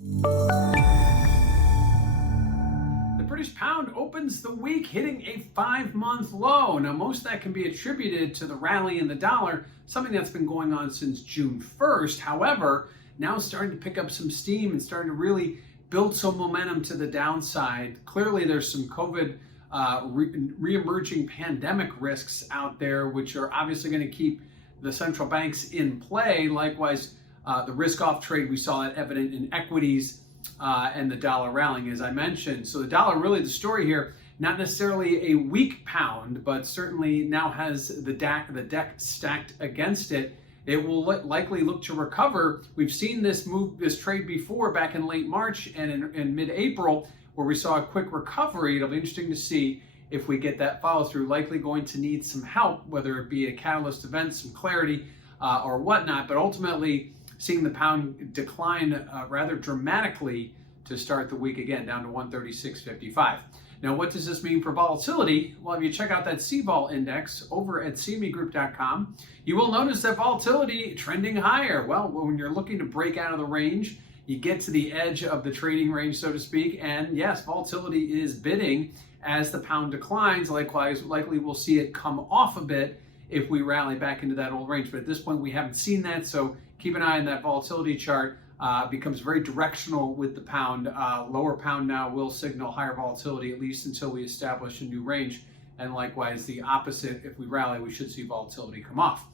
The British pound opens the week hitting a 5-month low. Now, most of that can be attributed to the rally in the dollar, something that's been going on since June 1st. However, now starting to pick up some steam and starting to really build some momentum to the downside. Clearly, there's some COVID re-emerging pandemic risks out there, which are obviously going to keep the central banks in play. Likewise, the risk-off trade, we saw that evident in equities and the dollar rallying, as I mentioned. So the dollar, really the story here, not necessarily a weak pound, but certainly now has the deck stacked against it. It will likely look to recover. We've seen this trade before back in late March and in mid-April, where we saw a quick recovery. It'll be interesting to see if we get that follow through. Likely going to need some help, whether it be a catalyst event, some clarity, or whatnot. But ultimately, seeing the pound decline rather dramatically to start the week again, down to 136.55. Now, what does this mean for volatility? Well, if you check out that CVol index over at cmegroup.com, you will notice that volatility trending higher. Well, when you're looking to break out of the range, you get to the edge of the trading range, so to speak, and yes, volatility is bidding as the pound declines. Likewise, likely we'll see it come off a bit if we rally back into that old range. But at this point, we haven't seen that, so keep an eye on that volatility chart. Becomes very directional with the pound. Lower pound now will signal higher volatility, at least until we establish a new range. And likewise, the opposite, if we rally, we should see volatility come off.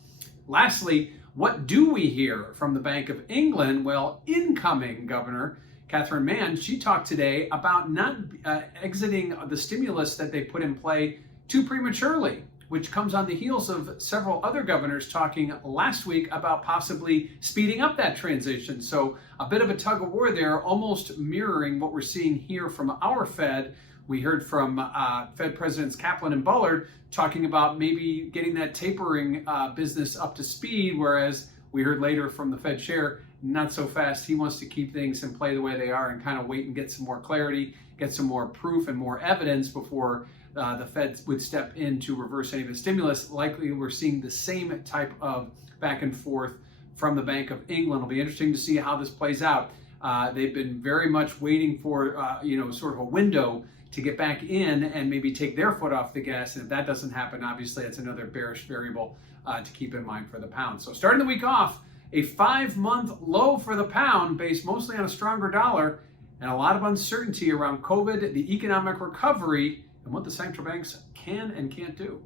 Lastly, what do we hear from the Bank of England? Well, incoming Governor Catherine Mann, she talked today about not exiting the stimulus that they put in play too prematurely, which comes on the heels of several other governors talking last week about possibly speeding up that transition. So a bit of a tug of war there, almost mirroring what we're seeing here from our Fed. We heard from Fed Presidents Kaplan and Bullard talking about maybe getting that tapering business up to speed, whereas we heard later from the Fed chair, not so fast. He wants to keep things in play the way they are and kind of wait and get some more clarity, get some more proof and more evidence before the Fed would step in to reverse any of the stimulus. Likely we're seeing the same type of back and forth from the Bank of England. It'll be interesting to see how this plays out. They've been very much waiting for sort of a window to get back in and maybe take their foot off the gas. And if that doesn't happen, obviously that's another bearish variable to keep in mind for the pound. So starting the week off, a 5-month low for the pound based mostly on a stronger dollar and a lot of uncertainty around COVID, the economic recovery, and what the central banks can and can't do.